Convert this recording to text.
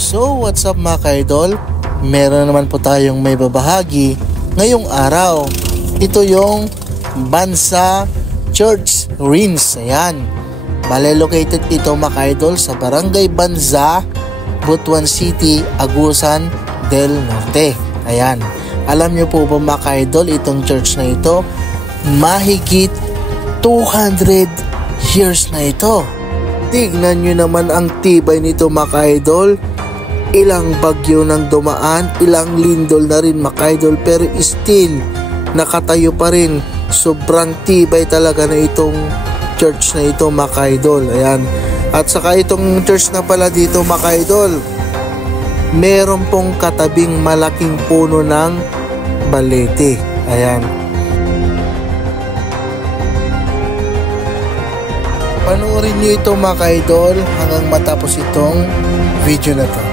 So what's up mga ka-idol? Meron naman po tayong may babahagi ngayong araw. Ito yung Bansa Church Ruins. Ayan. Bale located ito mga ka-idol sa Barangay Banza, Butuan City, Agusan del Norte. Ayan. Alam nyo po ba mga ka-idol, itong church na ito, mahigit 200 years na ito. Tignan nyo naman ang tibay nito mga ka-idol. Ilang bagyo nang dumaan, ilang lindol na rin mga ka-idol, pero still nakatayo pa rin. Sobrang tibay talaga na itong church na ito mga ka-idol. Ayan. At saka itong church na pala dito mga ka-idol, meron pong katabing malaking puno ng balete. Ayan. Panoorin nyo ito mga ka-idol hanggang matapos itong video na to.